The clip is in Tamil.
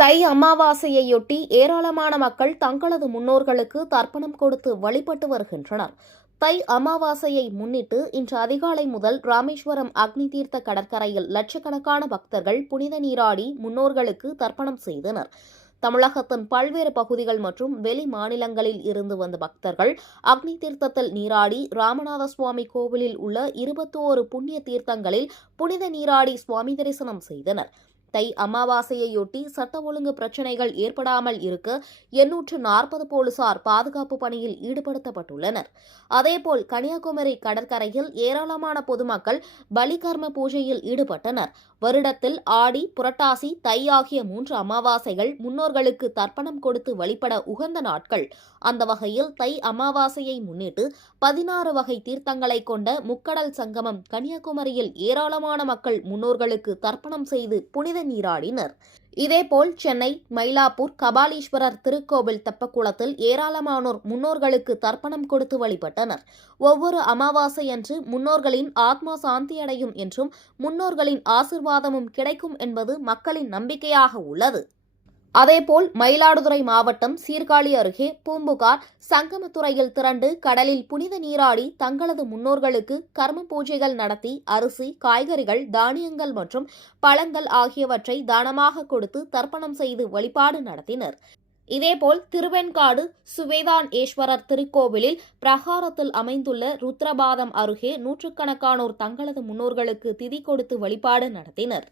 தை அமாவாசையையொட்டி ஏராளமான மக்கள் தங்களது முன்னோர்களுக்கு தர்ப்பணம் கொடுத்து வழிபட்டு வருகின்றனர். தை அமாவாசையை முன்னிட்டு இன்று அதிகாலை முதல் ராமேஸ்வரம் அக்னி தீர்த்த கடற்கரையில் லட்சக்கணக்கான பக்தர்கள் புனித நீராடி முன்னோர்களுக்கு தர்ப்பணம் செய்தனர். தமிழகத்தின் பல்வேறு பகுதிகள் மற்றும் வெளி மாநிலங்களில் இருந்து வந்த பக்தர்கள் அக்னி தீர்த்தத்தில் நீராடி ராமநாத சுவாமி கோவிலில் உள்ள 21 புண்ணிய தீர்த்தங்களில் புனித நீராடி சுவாமி தரிசனம் செய்தனர். தை அமாவாசையையொட்டி சட்ட ஒழுங்கு பிரச்சினைகள் ஏற்படாமல் இருக்க 840 போலீசார் பாதுகாப்பு பணியில் ஈடுபடுத்தப்பட்டுள்ளனர். அதேபோல் கன்னியாகுமரி கடற்கரையில் ஏராளமான பொதுமக்கள் பலிகர்ம பூஜையில் ஈடுபட்டனர். வருடத்தில் ஆடி, புரட்டாசி, தை ஆகிய 3 அமாவாசைகள் முன்னோர்களுக்கு தர்ப்பணம் கொடுத்து வழிபட உகந்த நாட்கள். அந்த வகையில் தை அமாவாசையை முன்னிட்டு 16 வகை தீர்த்தங்களை கொண்ட முக்கடல் சங்கமம் கன்னியாகுமரியில் ஏராளமான மக்கள் முன்னோர்களுக்கு தர்ப்பணம் செய்து புனித நீராடினர். இதேபோல் சென்னை, மயிலாப்பூர், கபாலீஸ்வரர் திருக்கோவில் தெப்பக்குளத்தில் ஏராளமானோர் முன்னோர்களுக்கு தர்ப்பணம் கொடுத்து வழிபட்டனர். ஒவ்வொரு அமாவாசையன்று முன்னோர்களின் ஆத்மா சாந்தியடையும் என்றும் முன்னோர்களின் ஆசிர்வாதமும் கிடைக்கும் என்பது மக்களின் நம்பிக்கையாக உள்ளது. அதேபோல் மயிலாடுதுறை மாவட்டம் சீர்காழி அருகே பூம்புகார் சங்கமத்துறையில் திரண்டு கடலில் புனித நீராடி தங்களது முன்னோர்களுக்கு கர்ம பூஜைகள் நடத்தி அரிசி, காய்கறிகள், தானியங்கள் மற்றும் பழங்கள் ஆகியவற்றை தானமாக கொடுத்து தர்ப்பணம் செய்து வழிபாடு நடத்தினர். இதேபோல் திருவெண்காடு சுவேதானேஸ்வரர் திருக்கோவிலில் பிரகாரத்தில் அமைந்துள்ள ருத்ரபாதம் அருகே நூற்றுக்கணக்கானோர் தங்களது முன்னோர்களுக்கு திதி கொடுத்து வழிபாடு நடத்தினர்.